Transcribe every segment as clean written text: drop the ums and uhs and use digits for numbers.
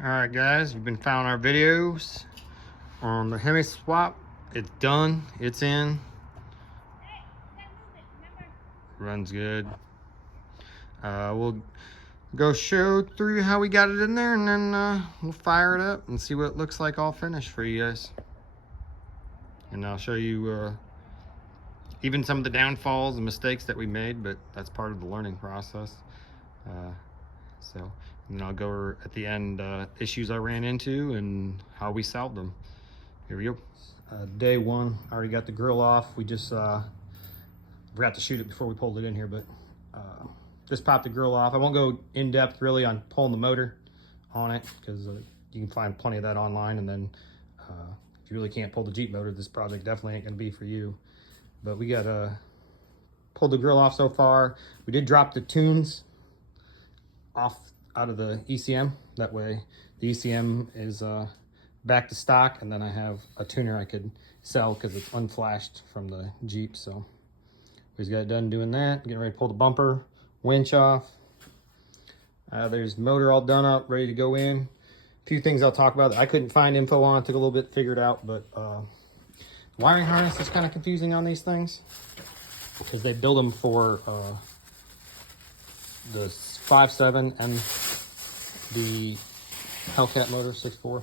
Alright guys, you've been following our videos on the Hemi swap. It's done, it's in. Runs good. We'll go show through how we got it in there, and then we'll fire it up and see what it looks like all finished for you guys. And I'll show you even some of the downfalls and mistakes that we made, but that's part of the learning process. And then I'll go over at the end issues I ran into and how we solved them. Here we go. Day one, I already got the grill off. We just forgot to shoot it before we pulled it in here, but just popped the grill off. I won't go in depth really on pulling the motor on it, because you can find plenty of that online. And then if you really can't pull the Jeep motor, this project definitely ain't gonna be for you. But we got pulled the grill off so far. We did drop the tunes off out of the ECM. That way the ECM is back to stock, and then I have a tuner I could sell because it's unflashed from the Jeep. So we just got done doing that, getting ready to pull the bumper, winch off. There's the motor all done up, ready to go in. A few things I'll talk about that I couldn't find info on, took a little bit figured out, but wiring harness is kind of confusing on these things because they build them for the 5.7 and the Hellcat motor 6.4.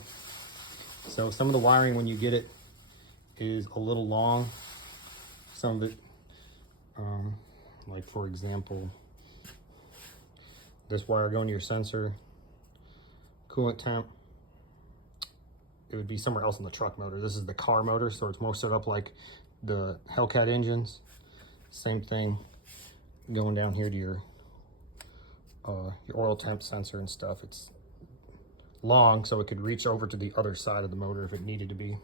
So some of the wiring when you get it is a little long. Some of it, like for example, this wire going to your sensor, coolant temp, it would be somewhere else in the truck motor. This is the car motor, so it's more set up like the Hellcat engines. Same thing going down here to your oil temp sensor and stuff. It's long, so it could reach over to the other side of the motor if it needed to be.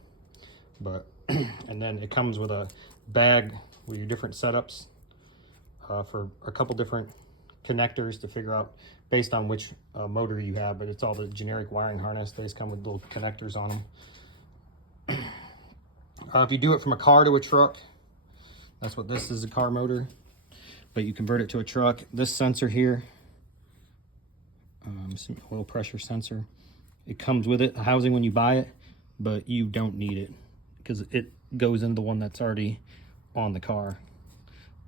But and then it comes with a bag with your different setups for a couple different connectors to figure out based on which motor you have. But it's all the generic wiring harness. They just come with little connectors on them. If you do it from a car to a truck, that's what this is, a car motor, but you convert it to a truck. This sensor here, oil pressure sensor, it comes with it, a housing when you buy it, but you don't need it because it goes in the one that's already on the car,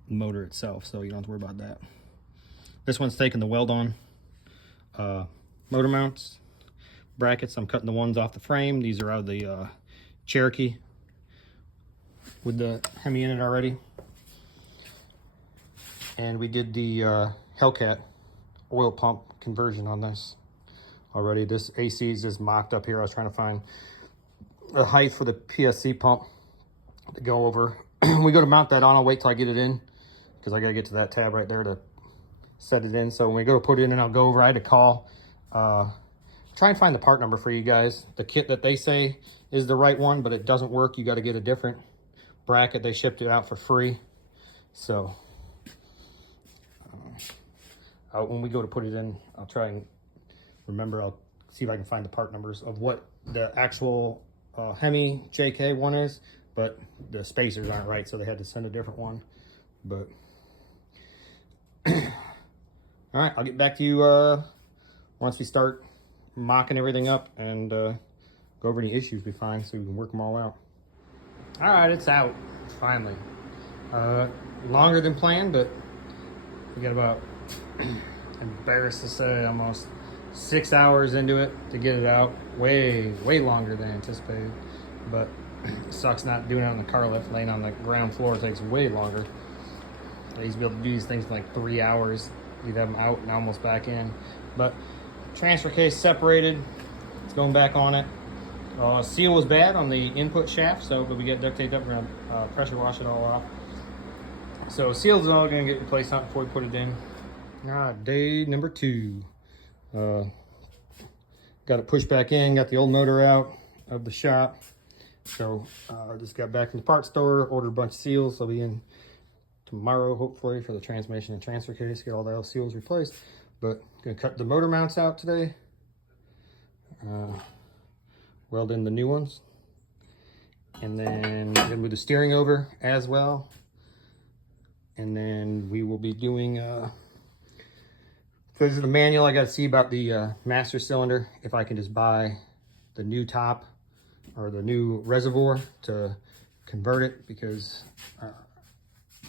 the motor itself, so you don't have to worry about that. This one's taking the weld on motor mounts, brackets. I'm cutting the ones off the frame. These are out of the Cherokee with the Hemi in it already. And we did the Hellcat oil pump conversion on this already. This AC is just mocked up here. I was trying to find the height for the PSC pump to go over. We go to mount that on. I'll wait till I get it in because I got to get to that tab right there to set it in. So when we go to put it in, I'll go over. I had to call, try and find the part number for you guys. The kit that they say is the right one, but it doesn't work. You got to get a different bracket. They shipped it out for free. So when we go to put it in, I'll try and remember. I'll see if I can find the part numbers of what the actual Hemi JK one is, but the spacers aren't right, so they had to send a different one. But all right, I'll get back to you once we start mocking everything up and go over any issues we find so we can work them all out. All right, it's out finally. Longer than planned, but we got about, embarrassed to say, almost 6 hours into it to get it out. Way longer than anticipated, but it sucks not doing it on the car lift. Laying on the ground floor takes way longer. I used to be able to do these things in like 3 hours. You'd have them out and almost back in. But transfer case separated. It's going back on it. Seal was bad on the input shaft, but we get duct taped up. We're gonna pressure wash it all off. So seals is all gonna get replaced out before we put it in. All right, day number 2. Got it pushed back in, got the old motor out of the shop. So I just got back from the parts store, ordered a bunch of seals. I'll be in tomorrow, hopefully, for the transmission and transfer case, get all those seals replaced. But gonna cut the motor mounts out today. Weld in the new ones. And then gonna move the steering over as well. And then we will be doing So this is the manual. I got to see about the master cylinder, if I can just buy the new top or the new reservoir to convert it, because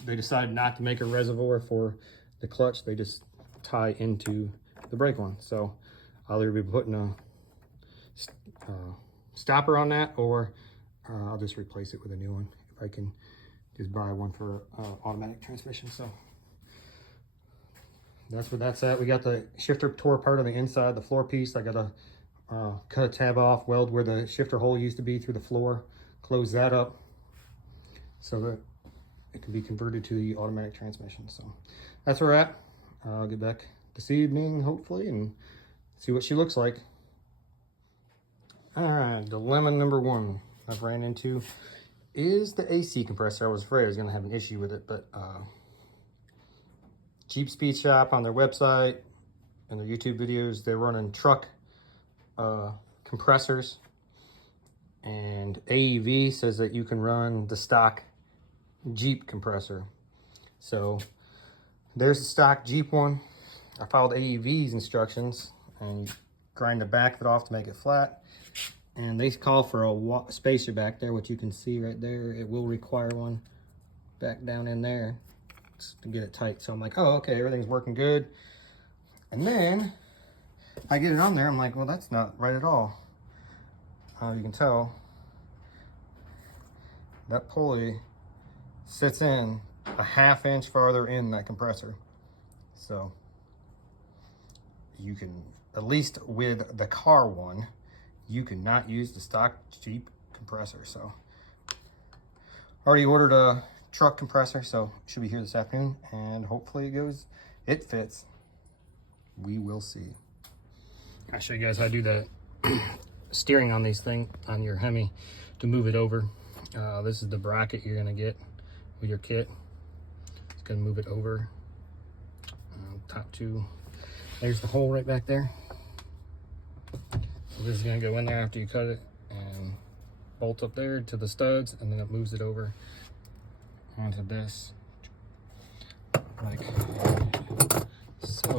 they decided not to make a reservoir for the clutch. They just tie into the brake one. So I'll either be putting a stopper on that, or I'll just replace it with a new one if I can just buy one for automatic transmission. So that's where that's at. We got the shifter tore apart on the inside, the floor piece. I got to cut a tab off, weld where the shifter hole used to be through the floor, close that up so that it can be converted to the automatic transmission. So that's where we're at. I'll get back this evening, hopefully, and see what she looks like. All right, dilemma number one I've ran into is the AC compressor. I was afraid I was going to have an issue with it, but Jeep Speed Shop on their website and their YouTube videos, they're running truck compressors, and AEV says that you can run the stock Jeep compressor. So there's the stock Jeep one. I followed AEV's instructions and grind the back of it off to make it flat. And they call for a spacer back there, which you can see right there. It will require one back down in there to get it tight. So I'm like, oh, okay, everything's working good. And then I get it on there. I'm like, well, that's not right at all. You can tell that pulley sits in a ½ inch farther in that compressor. So you can, at least with the car one, you cannot use the stock Jeep compressor. So already ordered a truck compressor, so it should be here this afternoon, and hopefully it fits. We will see. I'll show you guys how to do the steering on these things, on your Hemi, to move it over. This is the bracket you're gonna get with your kit. It's gonna move it over. Top two. There's the hole right back there. So this is gonna go in there after you cut it and bolt up there to the studs, and then it moves it over onto this, like so.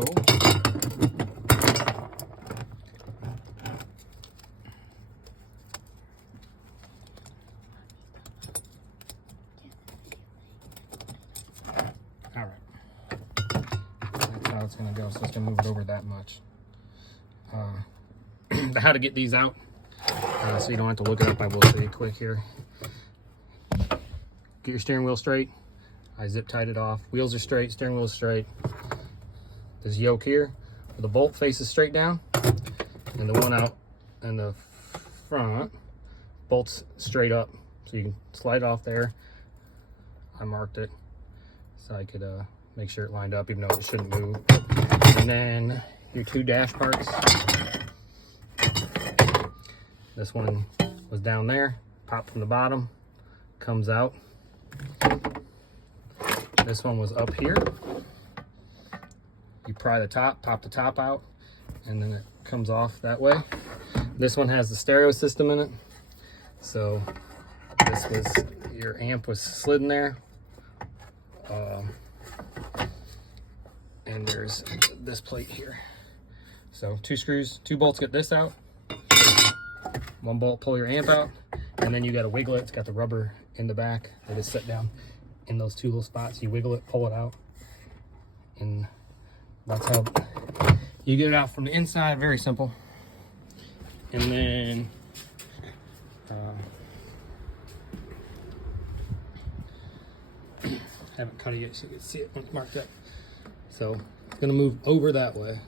All right, that's how it's gonna go. So it's gonna move it over that much. How to get these out, so you don't have to look it up. I will show you quick here. Get your steering wheel straight. I zip tied it off. Wheels are straight, steering wheel is straight. This yoke here, where the bolt faces straight down, and the one out in the front bolts straight up. So you can slide it off there. I marked it so I could make sure it lined up, even though it shouldn't move. And then your two dash parts. This one was down there, popped from the bottom, comes out. This one was up here. You pry the top, pop the top out, and then it comes off that way. This one has the stereo system in it. So this was, your amp was slid in there. And there's this plate here. So 2 screws, 2 bolts get this out. 1 bolt, pull your amp out, and then you got to wiggle it. It's got the rubber in the back. They just sit down in those 2 little spots. You wiggle it, pull it out, and that's how you get it out from the inside. Very simple. And then haven't cut it yet, so you can see it when it's marked up. So it's gonna move over that way.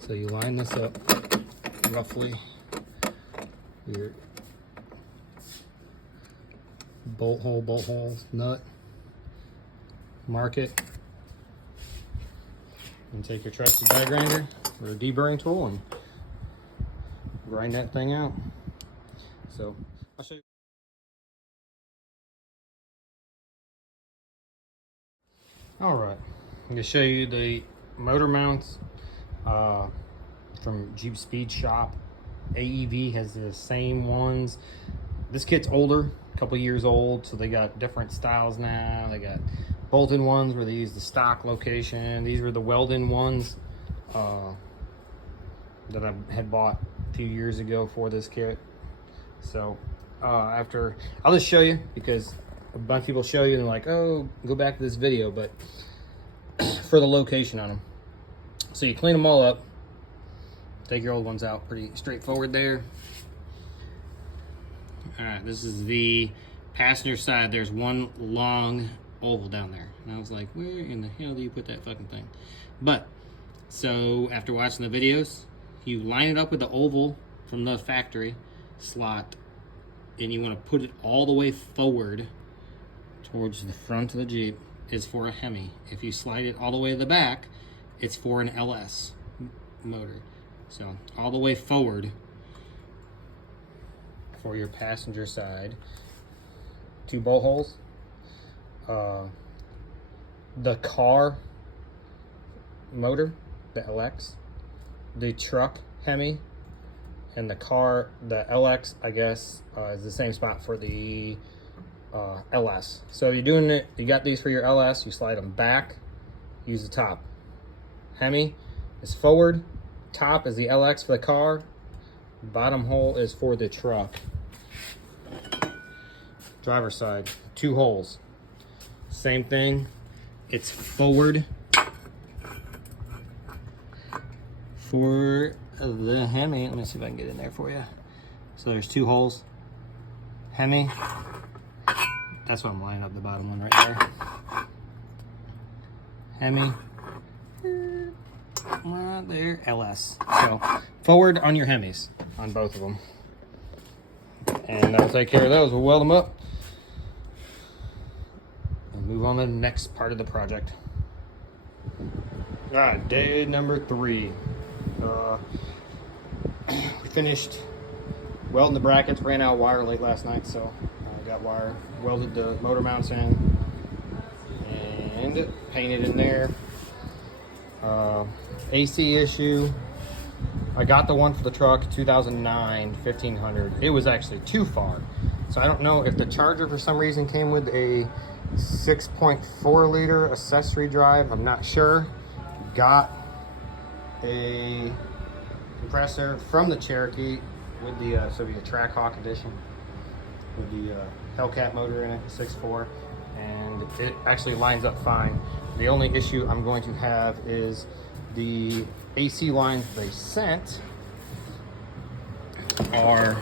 So you line this up roughly. Your bolt hole, nut, mark it, and take your trusty die grinder or a deburring tool and grind that thing out. So I'll show you. All right, I'm gonna show you the motor mounts from Jeep Speed Shop. AEV has the same ones. This kit's older, a couple years old, so they got different styles now. They got bolt-in ones where they use the stock location. These were the weld-in ones that I had bought a few years ago for this kit. So after, I'll just show you, because a bunch of people show you and they're like, oh, go back to this video, but for the location on them. So you clean them all up, take your old ones out, pretty straightforward there. All right, this is the passenger side. There's one long oval down there. And I was like, where in the hell do you put that fucking thing? But, so after watching the videos, you line it up with the oval from the factory slot, and you want to put it all the way forward towards the front of the Jeep is for a Hemi. If you slide it all the way to the back, it's for an LS motor. So all the way forward for your passenger side. 2 bolt holes. The car motor, the LX, the truck Hemi, and the car, the LX, I guess, is the same spot for the LS. So you're doing it, you got these for your LS, you slide them back, use the top. Hemi is forward, top is the LX for the car, bottom hole is for the truck. Driver's side, 2 holes. Same thing, it's forward for the Hemi. Let me see if I can get in there for you. So there's 2 holes. Hemi, that's what I'm lining up, the bottom one right there. Hemi, right there, LS. So forward on your Hemis, on both of them. And that'll take care of those. We'll weld them up and move on to the next part of the project. All right, day number 3. We finished welding the brackets, ran out of wire late last night, so I got wire, welded the motor mounts in, and painted in there. AC issue, I got the one for the truck, 2009 1500. It was actually too far, so I don't know if the charger for some reason came with a 6.4 liter accessory drive. I'm not sure. Got a compressor from the Cherokee with the so it'd be a Trackhawk edition with the Hellcat motor in it, 6.4, and it actually lines up fine. The only issue I'm going to have is the AC lines they sent are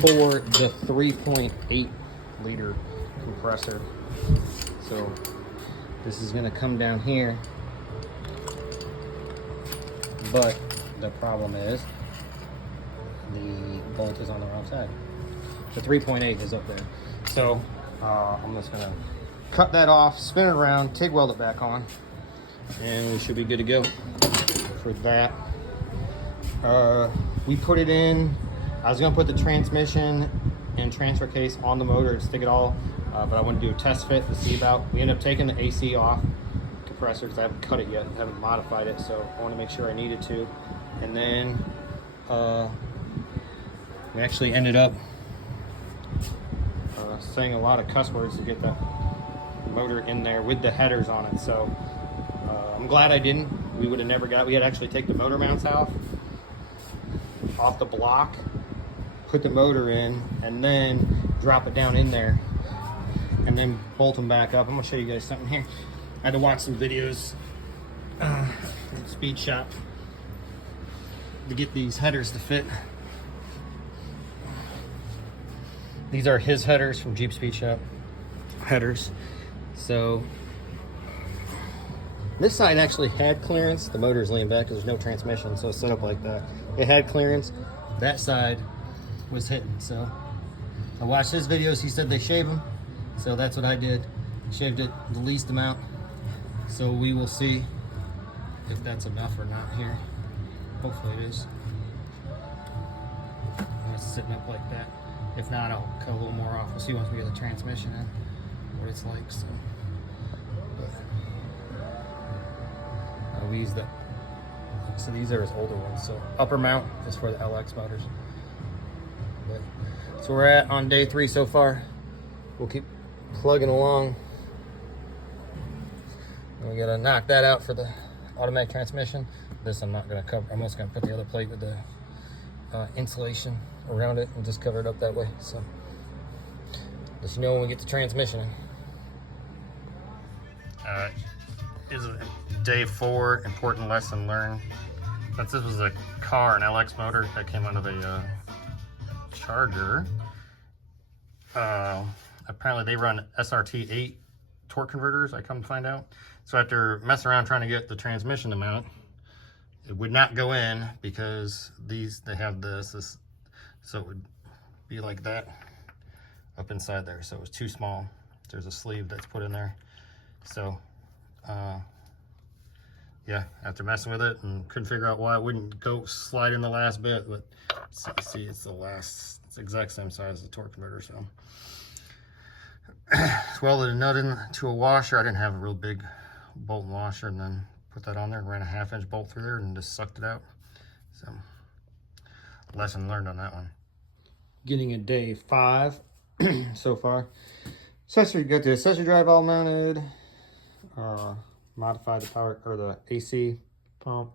for the 3.8 liter compressor. So this is going to come down here, but the problem is the bolt is on the wrong side. The 3.8 is up there. So I'm just going to cut that off, spin it around, TIG weld it back on, and we should be good to go for that. We put it in, I was going to put the transmission and transfer case on the motor and stick it all, but I want to do a test fit to see about. We ended up taking the AC off compressor because I haven't cut it yet, haven't modified it, so I want to make sure I needed to. And then we actually ended up saying a lot of cuss words to get that motor in there with the headers on it. So I'm glad I didn't. We would have never got, we had to actually take the motor mounts off the block, put the motor in, and then drop it down in there and then bolt them back up. I'm gonna show you guys something here. I had to watch some videos at Speed Shop to get these headers to fit. These are his headers from Jeep Speed Shop headers. So this side actually had clearance. The motor's laying back because there's no transmission, so it's set up like that. It had clearance. That side was hitting. So I watched his videos. He said they shave them, so that's what I did. Shaved it the least amount. So we will see if that's enough or not here. Hopefully it is. It's sitting up like that. If not, I'll cut a little more off. We'll see once we get the transmission in what it's like. So, we use the, so these are his older ones. So upper mount is for the LX motors. But, so we're at on day 3 so far. We'll keep plugging along. We gotta knock that out for the automatic transmission. This I'm not going to cover. I'm just going to put the other plate with the insulation around it and just cover it up that way. So let you know when we get the transmission in. Is day 4, important lesson learned. Since this was a car, an LX motor that came out of a Charger, apparently they run SRT8 torque converters, I come to find out. So after messing around trying to get the transmission to mount, it would not go in because they have this, so it would be like that up inside there. So it was too small. There's a sleeve that's put in there. So yeah, after messing with it and couldn't figure out why it wouldn't go slide in the last bit, but see it's the exact same size as the torque converter. So welded a nut into a washer. I didn't have a real big bolt and washer, and then put that on there, ran a 1/2-inch bolt through there and just sucked it out. So lesson learned on that one. Getting a day 5 so far. Accessory, got the accessory drive all mounted. Modified the power or the AC pump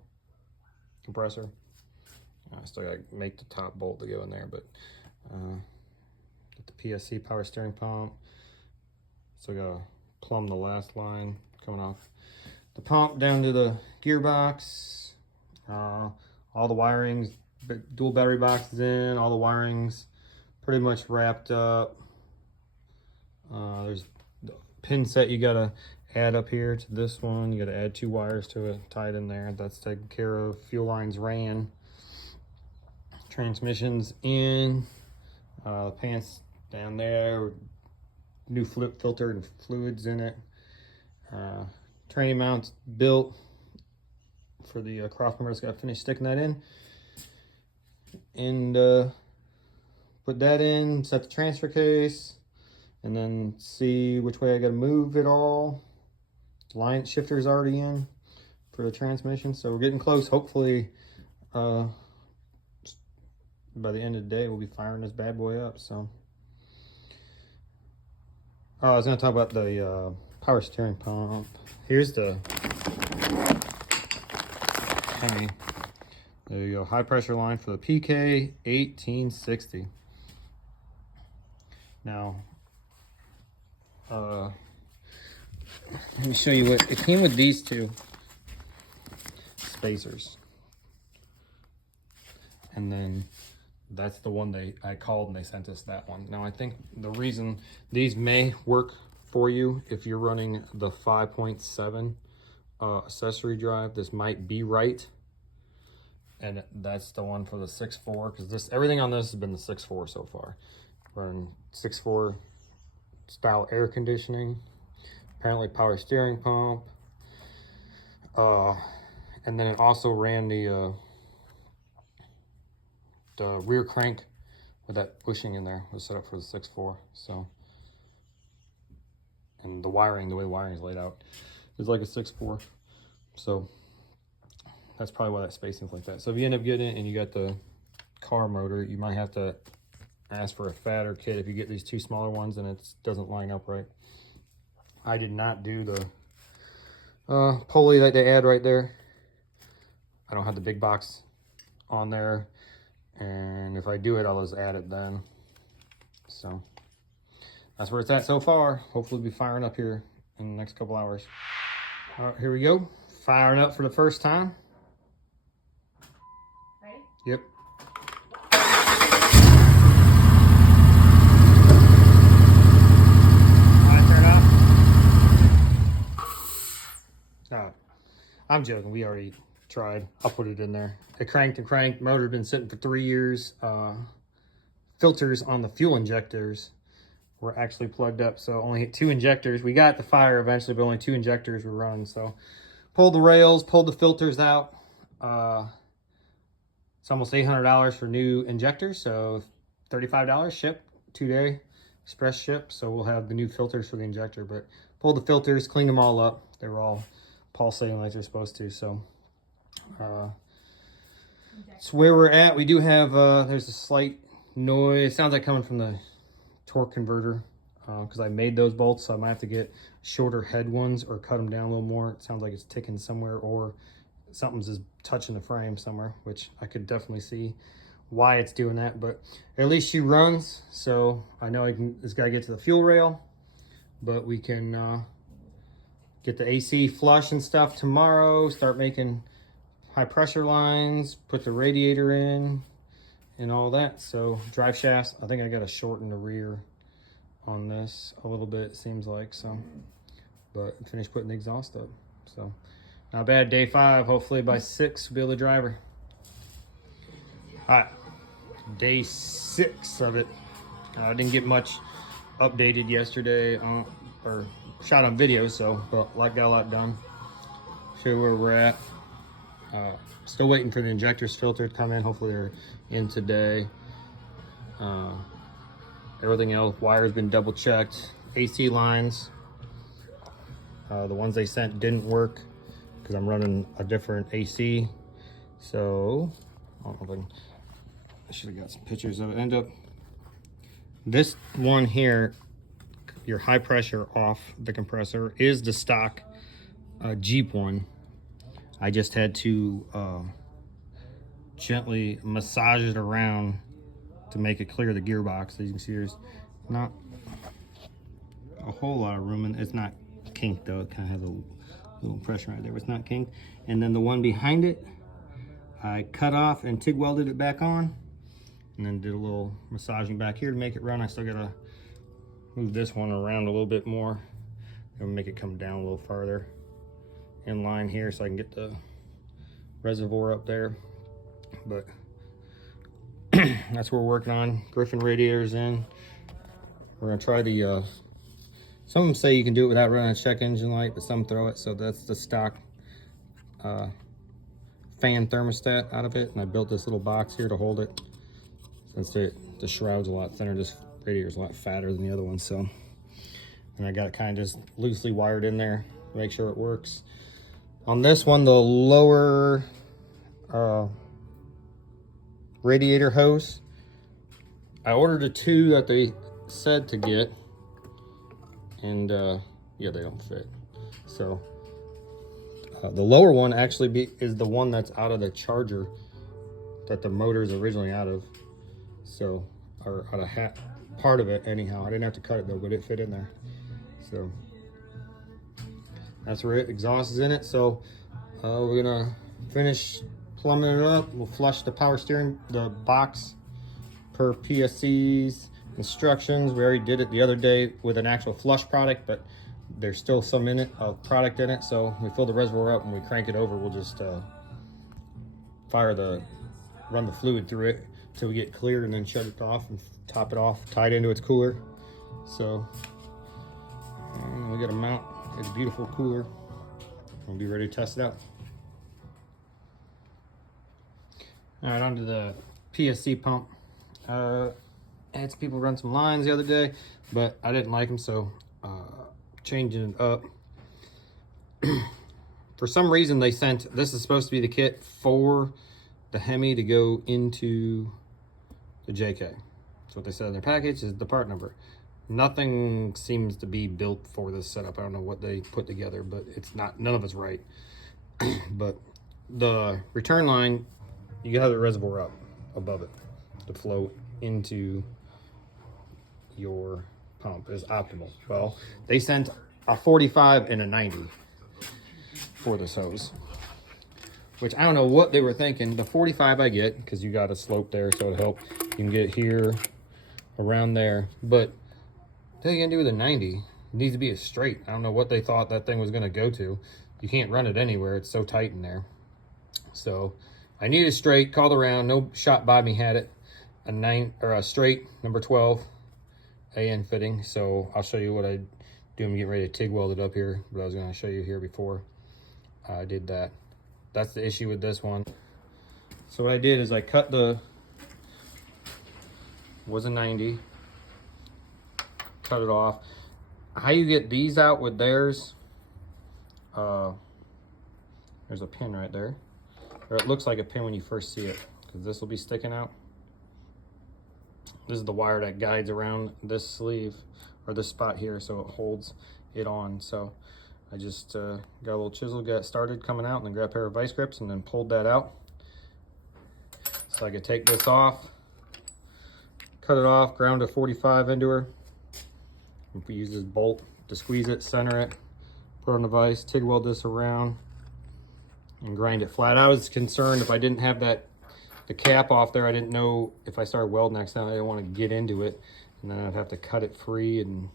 compressor. I still gotta make the top bolt to go in there, but get the PSC power steering pump. Still gotta plumb the last line coming off the pump down to the gearbox. All the wirings, dual battery boxes in, all the wirings pretty much wrapped up. There's the pin set you gotta add up here to this one. You gotta add 2 wires to it, tie it in there. That's taken care of. Fuel lines ran. Transmissions in. The pants down there. New filter and fluids in it. Training mounts built for the cross members. Got to finish sticking that in. And put that in, set the transfer case, and then see which way I got to move it all. Line shifter's already in for the transmission, so we're getting close. Hopefully by the end of the day we'll be firing this bad boy up. So I was going to talk about the power steering pump. Here's the Hemi. There you go, high pressure line for the PK 1860. Now let me show you what it came with. These 2 spacers, and then that's the one I called and they sent us that one. Now I think the reason these may work for you if you're running the 5.7 accessory drive, this might be right, and that's the one for the 6.4, because everything on this has been the 6.4 so far. Running 6.4 style air conditioning, apparently power steering pump, and then it also ran the rear crank with that bushing in there was set up for the 6.4. So, and the wiring, the way the wiring is laid out, is like a 6.4. So that's probably why that spacing's like that. So if you end up getting it and you got the car motor, you might have to ask for a fatter kit if you get these 2 smaller ones and it doesn't line up right. I did not do the pulley that they add right there. I don't have the big box on there, and if I do it, I'll just add it then. So that's where it's at so far. Hopefully we'll be firing up here in the next couple hours. All right, here we go. Firing up for the first time. Ready? Yep. I'm joking, we already tried. I'll put it in there. It cranked and cranked. Motor had been sitting for 3 years. Filters on the fuel injectors were actually plugged up, so only hit 2 injectors. We got the fire eventually, but only 2 injectors were running. So pulled the rails, pulled the filters out. It's almost $800 for new injectors, so $35 ship, 2-day express ship. So we'll have the new filters for the injector, but pulled the filters, cleaned them all up. They were all pulsating like they're supposed to. So it's where we're at. We do have there's a slight noise. Sounds like coming from the torque converter. because I made those bolts, so I might have to get shorter head ones or cut them down a little more. It sounds like it's ticking somewhere, or something's just touching the frame somewhere, which I could definitely see why it's doing that. But at least she runs, so I know I can just gotta get to the fuel rail, but we can get the AC flush and stuff tomorrow, start making high pressure lines, put the radiator in and all that. So drive shafts, I think I gotta shorten the rear on this a little bit, it seems like. So, but finish putting the exhaust up. So not bad. Day 5, hopefully by 6 we'll be able to drive her. All right, day 6 of it. I didn't get much updated yesterday or shot on video, so but got a lot done. Show you where we're at. Still waiting for the injectors filter to come in. Hopefully they're in today. Everything else, wire's been double checked. AC lines, the ones they sent didn't work because I'm running a different AC. So I don't know if I should have got some pictures of it. This one here, your high pressure off the compressor, is the stock Jeep one. I just had to gently massage it around to make it clear the gearbox. As you can see, there's not a whole lot of room, and it's not kinked though. It kind of has a little pressure right there, but it's not kinked. And then the one behind it, I cut off and TIG welded it back on, and then did a little massaging back here to make it run. I still gotta move this one around a little bit more and make it come down a little farther in line here so I can get the reservoir up there. But that's what we're working on. Griffin radiators in. We're gonna try the some of them say you can do it without running a check engine light, but some throw it. So that's the stock fan thermostat out of it, and I built this little box here to hold it since the shroud's a lot thinner. This radiator's a lot fatter than the other one. So, and I got it kind of just loosely wired in there to make sure it works. On this one, the lower radiator hose, I ordered the 2 that they said to get, and yeah, they don't fit. So the lower one actually is the one that's out of the charger that the motor is originally out of. So, or out of part of it anyhow. I didn't have to cut it though, but it fit in there. So that's where it exhaust is in it. So we're gonna finish plumbing it up. We'll flush the power steering, the box per PSC's instructions. We already did it the other day with an actual flush product, but there's still some in it, product in it. So we fill the reservoir up and we crank it over. We'll just run the fluid through it till we get clear, and then shut it off and top it off, tie it into its cooler. So we got to mount its beautiful cooler. We'll be ready to test it out. All right, onto the PSC pump. I had some people run some lines the other day, but I didn't like them, so changing it up. For some reason they sent, this is supposed to be the kit for the Hemi to go into the JK. That's what they said in their package, is the part number. Nothing seems to be built for this setup. I don't know what they put together, but it's not, none of it's right. But the return line, you gotta have the reservoir up above it to flow into your pump is optimal. Well, they sent a 45 and a 90 for this hose, which I don't know what they were thinking. The 45 I get because you got a slope there, so it'll help. You can get it here, around there, but what are you gonna do with a 90? It needs to be a straight. I don't know what they thought that thing was gonna go to. You can't run it anywhere, it's so tight in there. So I need a straight, called around, no shop by me had it. A straight number 12 AN fitting. So I'll show you what I do. I'm getting ready to TIG weld it up here, but I was gonna show you here before I did that. That's the issue with this one. So what I did is I cut was a 90, cut it off. How you get these out with theirs, there's a pin right there, or it looks like a pin when you first see it, because this will be sticking out. This is the wire that guides around this sleeve, or this spot here, so it holds it on. So I just got a little chisel, got started coming out, and then grabbed a pair of vice grips and then pulled that out. So I could take this off, cut it off, ground a 45 into her. If we use this bolt to squeeze it, center it, put on the vise, TIG weld this around, and grind it flat. I was concerned if I didn't have the cap off there, I didn't know if I started welding next time, I didn't want to get into it, and then I'd have to cut it free, and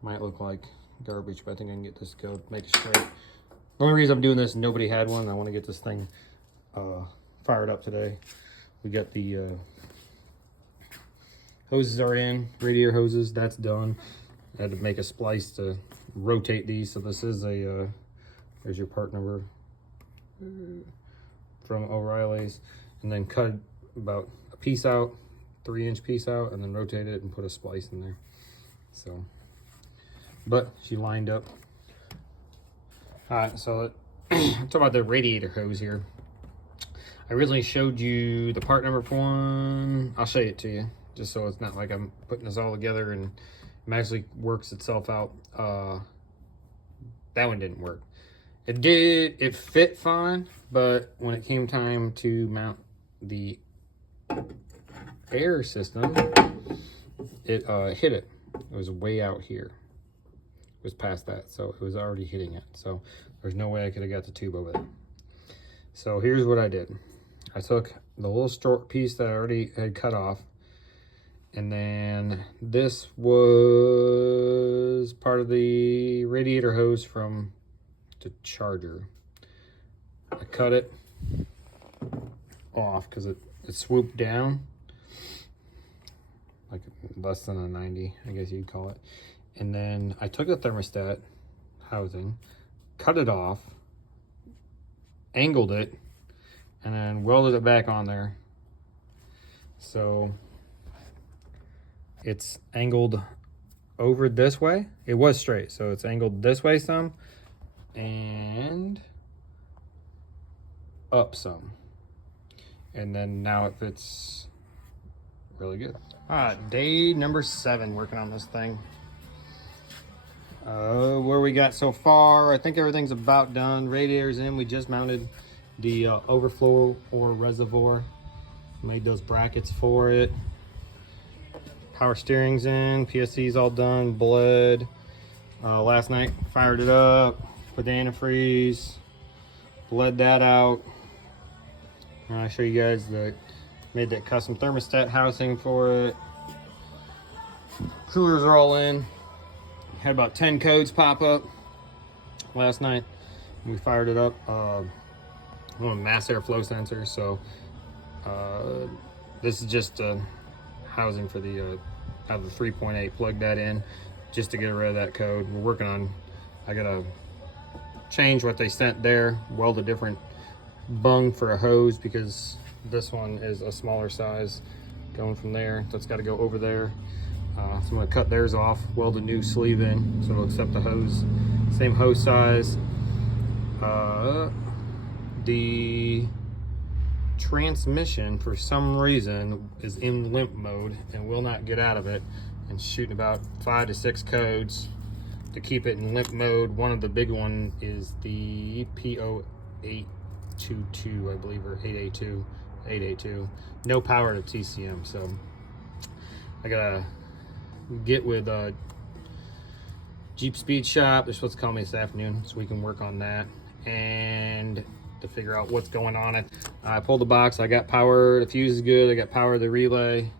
might look like garbage, but I think I can get this go, make it straight. The only reason I'm doing this, nobody had one. I want to get this thing fired up today. We got the hoses are in, radiator hoses, that's done. I had to make a splice to rotate these, so this is a, there's your part number from O'Reilly's, and then cut about a piece out, 3-inch piece out, and then rotate it and put a splice in there. So, but she lined up. All right, so talk about the radiator hose here. I originally showed you the part number for one. I'll show it to you, just so it's not like I'm putting this all together and it actually works itself out. That one didn't work. It fit fine, but when it came time to mount the air system, it hit it. It was way out here. It was past that, so it was already hitting it. So there's no way I could have got the tube over there. So here's what I did. I took the little short piece that I already had cut off, and then this was part of the radiator hose from the charger. I cut it off because it swooped down like less than a 90, I guess you'd call it. And then I took the thermostat housing, cut it off, angled it, and then welded it back on there. So it's angled over this way. It was straight, so it's angled this way some and up some. And then now it fits really good. All right, day number 7 working on this thing. Where we got so far, I think everything's about done. Radiator's in. We just mounted the overflow or reservoir. Made those brackets for it. Power steering's in. PSC's all done. Bled. Last night fired it up. Put the antifreeze. Bled that out. I'll show you guys that made that custom thermostat housing for it. Coolers are all in. Had about 10 codes pop up last night. We fired it up. I'm a mass airflow sensor, so this is just housing for the out of the 3.8. Plug that in just to get rid of that code. We're working on. I gotta change what they sent there. Weld a different bung for a hose because this one is a smaller size. Going from there, that's got to go over there. So I'm gonna cut theirs off. Weld a new sleeve in so it'll accept the hose. Same hose size. The transmission for some reason is in limp mode and will not get out of it, and shooting about 5 to 6 codes to keep it in limp mode. One of the big one is the P0822, I believe, or 882. No power to TCM, so I gotta get with Jeep Speed Shop. They're supposed to call me this afternoon so we can work on that and to figure out what's going on it. I pulled the box. I got power. The fuse is good. I got power of the relay.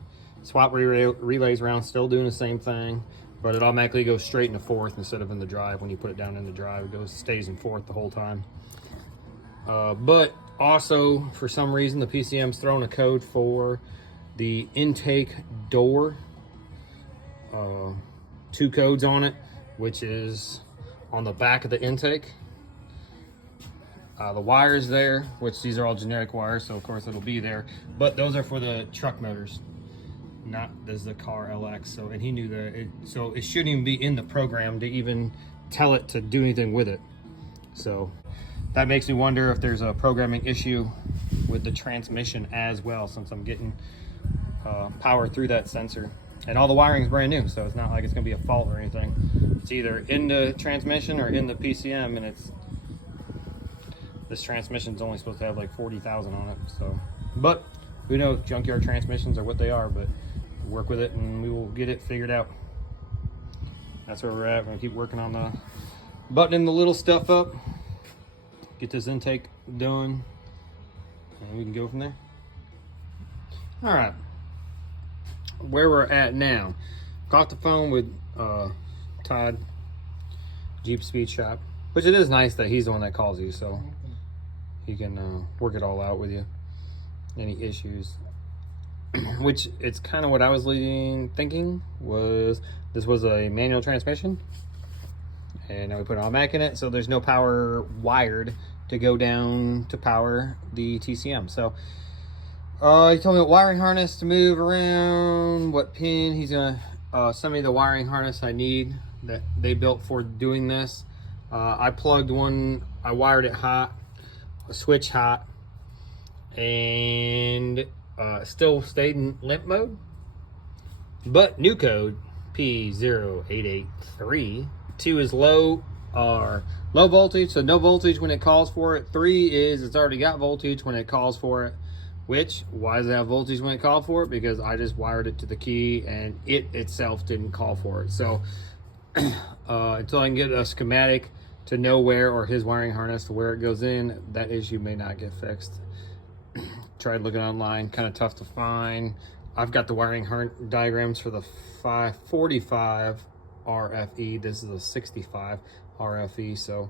Swap relays around, still doing the same thing, but it automatically goes straight into 4th instead of in the drive. When you put it down in the drive, it stays in 4th the whole time. But also, for some reason, the PCM's throwing a code for the intake door. 2 codes on it, which is on the back of the intake. The wires there, which these are all generic wires, so of course it'll be there, but those are for the truck motors, not this is the car LX. So, and he knew that, so it shouldn't even be in the program to even tell it to do anything with it. So that makes me wonder if there's a programming issue with the transmission as well, since I'm getting power through that sensor. And all the wiring's brand new, so it's not like it's gonna be a fault or anything. It's either in the transmission or in the PCM, and this transmission's only supposed to have like 40,000 on it. So, but who knows? Junkyard transmissions are what they are. But work with it, and we will get it figured out. That's where we're at. We're gonna keep working on the buttoning the little stuff up, get this intake done, and we can go from there. All right. Where we're at now, got the phone with Todd, Jeep Speed Shop, which it is nice that he's the one that calls you, so he can work it all out with you, any issues. Which it's kind of what I was thinking was this was a manual transmission, and now we put an automatic in it, so there's no power wired to go down to power the TCM. So he told me what wiring harness to move around, what pin. He's gonna send me the wiring harness I need that they built for doing this. I plugged one, I wired it hot, a switch hot, and still stayed in limp mode. But new code P0883. 2 is low voltage, so no voltage when it calls for it. 3 is it's already got voltage when it calls for it. Which, why does it have voltage when it called for it? Because I just wired it to the key and it itself didn't call for it. So until I can get a schematic to know where, or his wiring harness to where it goes in, that issue may not get fixed. Tried looking online, kind of tough to find. I've got the wiring diagrams for the 545 RFE. This is a 65 RFE. So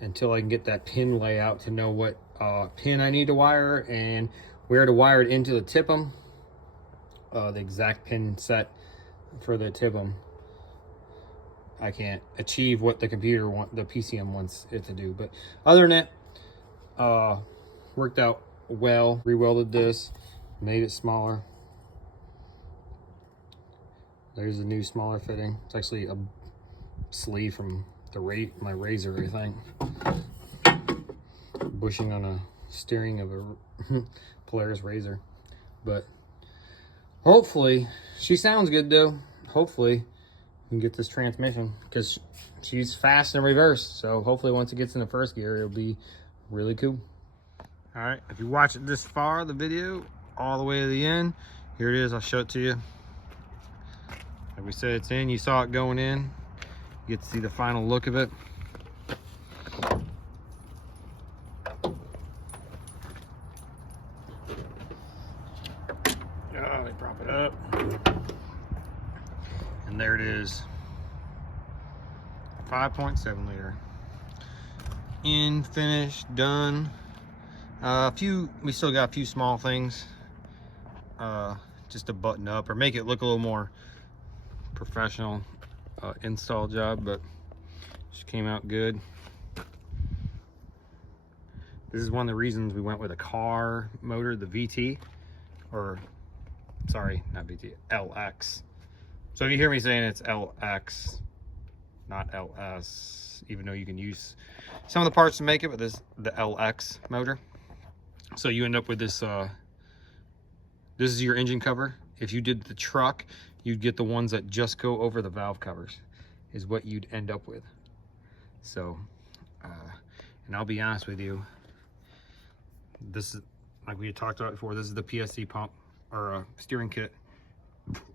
until I can get that pin layout to know what pin I need to wire and where to wire it into the TIPM, the exact pin set for the TIPM, I can't achieve what the PCM wants it to do. But other than that, worked out well. Rewelded this, made it smaller. There's a new smaller fitting. It's actually a sleeve from my razor, I think. Bushing on a steering of a Polaris razor. But hopefully, she sounds good though. Hopefully we can get this transmission, because she's fast in reverse. So hopefully once it gets in the first gear, it'll be really cool. All right, if you watch it this far, the video, all the way to the end, here it is. I'll show it to you. Like we said, it's in. You saw it going in. You get to see the final look of it. They prop it up. And there it is. 5.7 liter. In, finished, done. We still got a few small things just to button up or make it look a little more professional install job, but she came out good. This is one of the reasons we went with a car motor, the VT, or sorry, not VT, LX. So if you hear me saying it's LX, not LS, even though you can use some of the parts to make it, but this the LX motor. So you end up with this, this is your engine cover. If you did the truck, you'd get the ones that just go over the valve covers, is what you'd end up with. So, and I'll be honest with you, this is, like we had talked about before, this is the PSC pump, or steering kit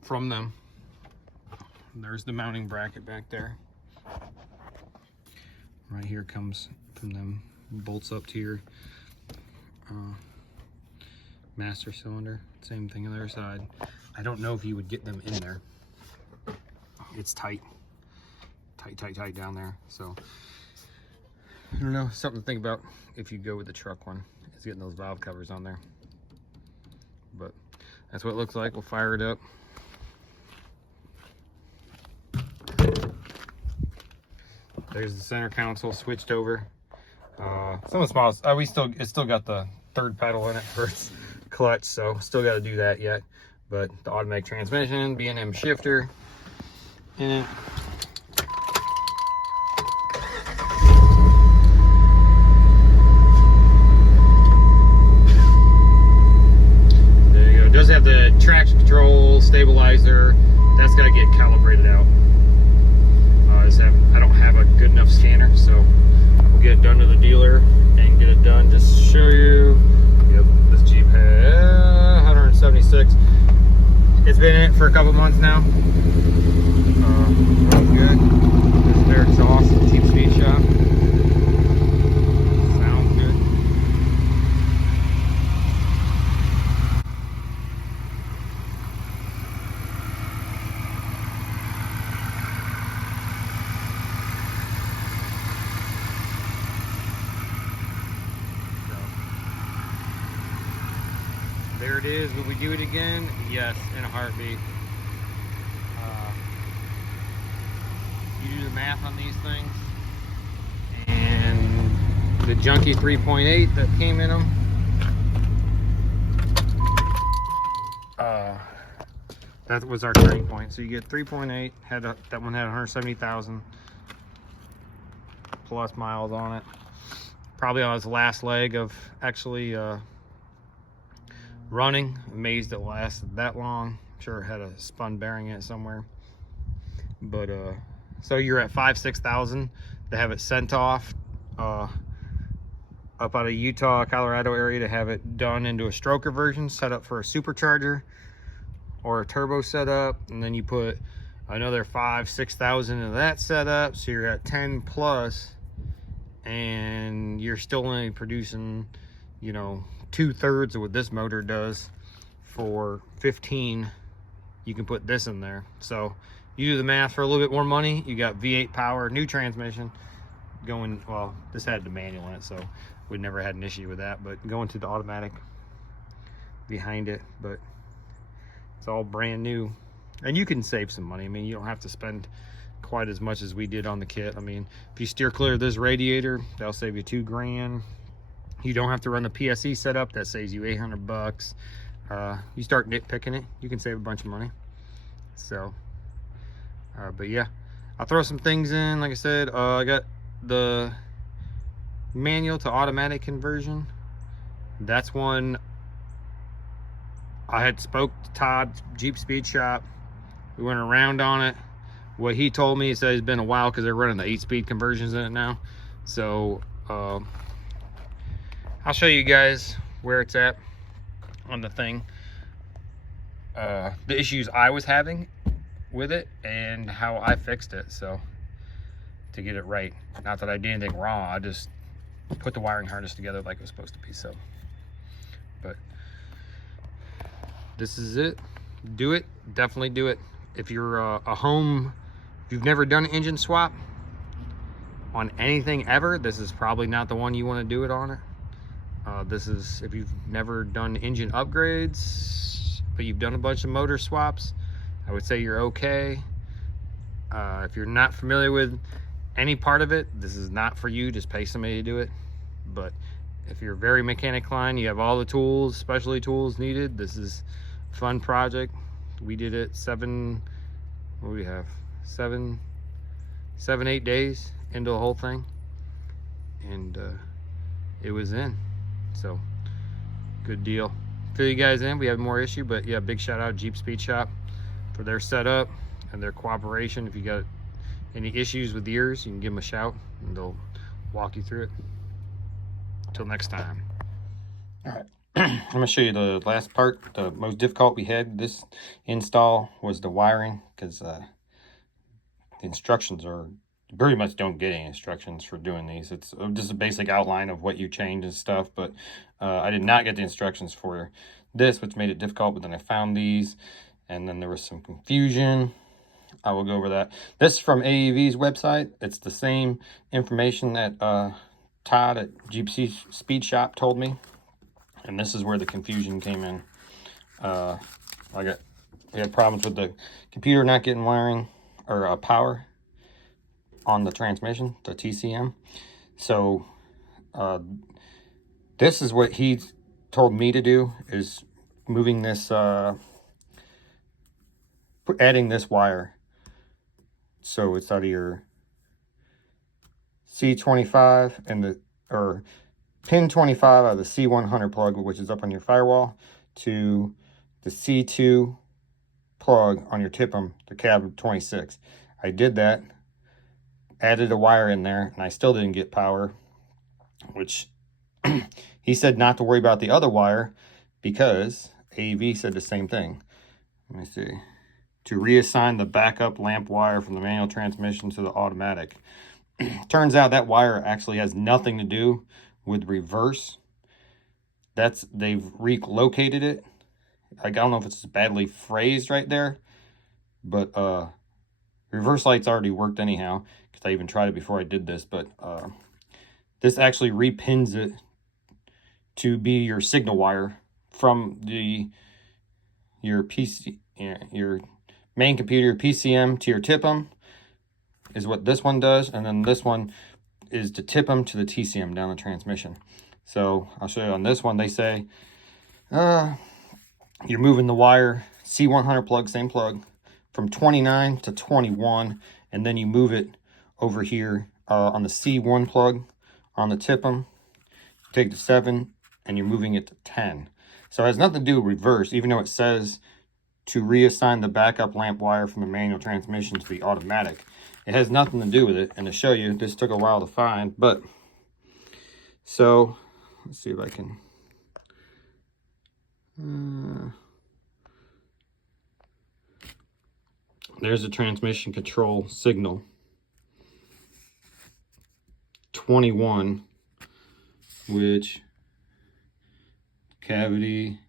from them. And there's the mounting bracket back there. Right here comes from them, bolts up to your master cylinder. Same thing on the other side. I don't know if you would get them in there. It's tight down there. So I don't know, something to think about if you go with the truck one, is getting those valve covers on there. But that's what it looks like. We'll fire it up. There's the center console switched over. Some of the small, it's still got the third pedal in it for its clutch, so still got to do that yet. But the automatic transmission, B&M shifter in it. There you go. It does have the traction control, stabilizer, that's got to get calibrated out. I don't have a good enough scanner, so we'll get it done to the dealer and get it done. Just to show you, yep, this Jeep had 176. It's been in it for a couple months now. Runs good. This is their exhaust, Jeep Speed Shop. Sounds good. There it is. Will we do it again? Yes, in a heartbeat. You do the math on these things, and the junky 3.8 that came in them, that was our turning point. So you get 3.8. That one had 170,000 plus miles on it. Probably on its last leg of actually running. Amazed it lasted that long. I'm sure it had a spun bearing in it somewhere. But so you're at 5,000-6,000 to have it sent off up out of Utah, Colorado area, to have it done into a stroker version, set up for a supercharger or a turbo setup, and then you put another 5,000-6,000 into that setup, so you're at 10 plus, and you're still only producing, you know, 2/3 of what this motor does for 15. You can put this in there. So you do the math. For a little bit more money, you got V8 power, new transmission going. Well, this had the manual in it, so we never had an issue with that, but going to the automatic behind it. But it's all brand new, and you can save some money. I mean, you don't have to spend quite as much as we did on the kit. I mean, if you steer clear of this radiator, that'll save you $2 grand. You don't have to run the PSE setup. That saves you $800. You start nitpicking it, you can save a bunch of money. So but yeah, I'll throw some things in. Like I said, I got the manual to automatic conversion. That's one I had spoke to Todd, Jeep Speed Shop. We went around on it. What he told me, he said it's been a while because they're running the 8-speed conversions in it now. So I'll show you guys where it's at on the thing. The issues I was having with it and how I fixed it, so to get it right. Not that I did anything wrong, I just put the wiring harness together like it was supposed to be. So, but this is it. Do it, definitely do it. If you're if you've never done an engine swap on anything ever, this is probably not the one you want to do it on it. This is if you've never done engine upgrades, but you've done a bunch of motor swaps, I would say you're okay. If you're not familiar with any part of it, this is not for you. Just pay somebody to do it. But if you're very mechanic inclined, you have all the tools, specialty tools needed, this is a fun project. We did it 7, 8 days into the whole thing, and it was in. So good deal. Fill you guys in. We have more issue, but yeah, big shout out Jeep Speed Shop for their setup and their cooperation. If you got any issues with yours, you can give them a shout and they'll walk you through it. Until next time. All right, I'm gonna show you the last part. The most difficult we had this install was the wiring, because the instructions are, you pretty much don't get any instructions for doing these. It's just a basic outline of what you change and stuff, but I did not get the instructions for this, which made it difficult. But then I found these, and then there was some confusion. I will go over that. This is from AEV's website. It's the same information that Todd at Jeep Speed Shop told me, and this is where the confusion came in. We had problems with the computer not getting wiring or power on the transmission, the TCM. So this is what he told me to do, is moving this, adding this wire. So it's out of your C25 and or pin 25 out of the C100 plug, which is up on your firewall, to the C2 plug on your TIPM to cab 26. I did that, added a wire in there, and I still didn't get power, which he said not to worry about the other wire because AV said the same thing. Let me see. To reassign the backup lamp wire from the manual transmission to the automatic. Turns out that wire actually has nothing to do with reverse. They've relocated it. I don't know if it's badly phrased right there, but reverse lights already worked anyhow, because I even tried it before I did this, but this actually repins it to be your signal wire from your PC, your main computer, your PCM to your TIPM is what this one does, and then this one is to TIPM to the TCM down the transmission. So I'll show you on this one. They say you're moving the wire C100 plug, same plug, from 29 to 21, and then you move it over here on the C1 plug on the TIPM. Take the 7 and you're moving it to 10. So it has nothing to do with reverse, even though it says to reassign the backup lamp wire from the manual transmission to the automatic. It has nothing to do with it. And to show you, this took a while to find, but so let's see if I can there's the transmission control signal 21, which cavity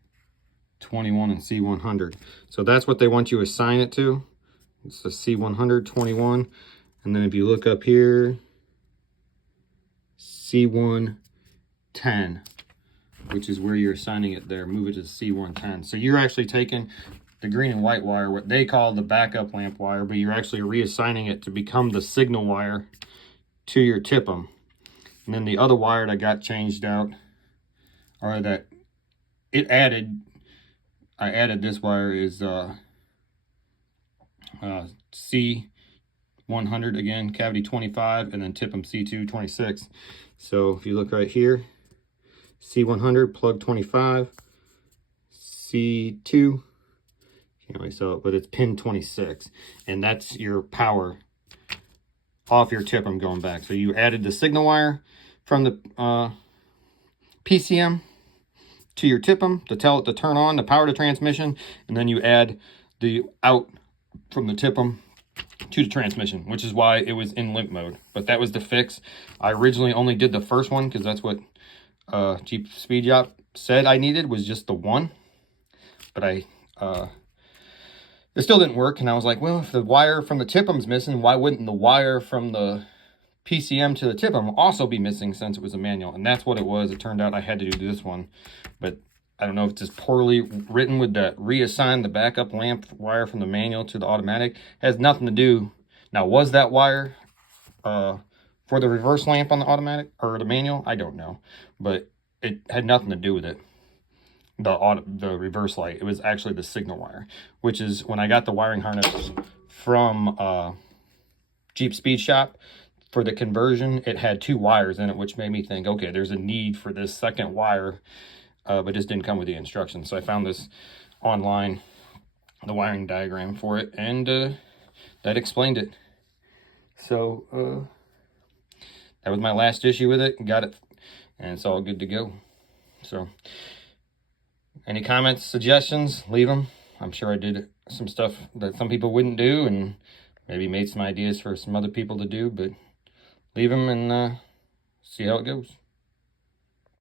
21 and C100. So that's what they want you to assign it to. It's the C100 21. And then if you look up here, C110, which is where you're assigning it there. Move it to C110. So you're actually taking the green and white wire, what they call the backup lamp wire, but you're actually reassigning it to become the signal wire to your TIPM. And then the other wire that got changed out, or that it added, I added this wire, is C100 again, cavity 25, and then TIPM C2 26. So if you look right here, C100 plug 25, C2, can't really sell it, but it's pin 26, and that's your power off your TIPM going back. So you added the signal wire from the PCM to your TIPM to tell it to turn on, to power the transmission, and then you add the out from the TIPM to the transmission, which is why it was in limp mode. But that was the fix. I originally only did the first one because that's what Jeep Speed Shop said I needed, was just the one. But it still didn't work, and I was like, well, if the wire from the TIPM's missing, why wouldn't the wire from the PCM to the TIPM also be missing, since it was a manual? And that's what it was. It turned out I had to do this one, but I don't know if it's just poorly written with that reassign the backup lamp wire from the manual to the automatic. It has nothing to do. Now, was that wire for the reverse lamp on the automatic or the manual? I don't know, but it had nothing to do with it. The reverse light, it was actually the signal wire, which is when I got the wiring harness from Jeep Speed Shop for the conversion, it had 2 wires in it, which made me think, okay, there's a need for this second wire, but just didn't come with the instructions. So I found this online, the wiring diagram for it, and that explained it. So that was my last issue with it. Got it, and it's all good to go. So any comments, suggestions, leave them. I'm sure I did some stuff that some people wouldn't do, and maybe made some ideas for some other people to do, but leave them and see how it goes.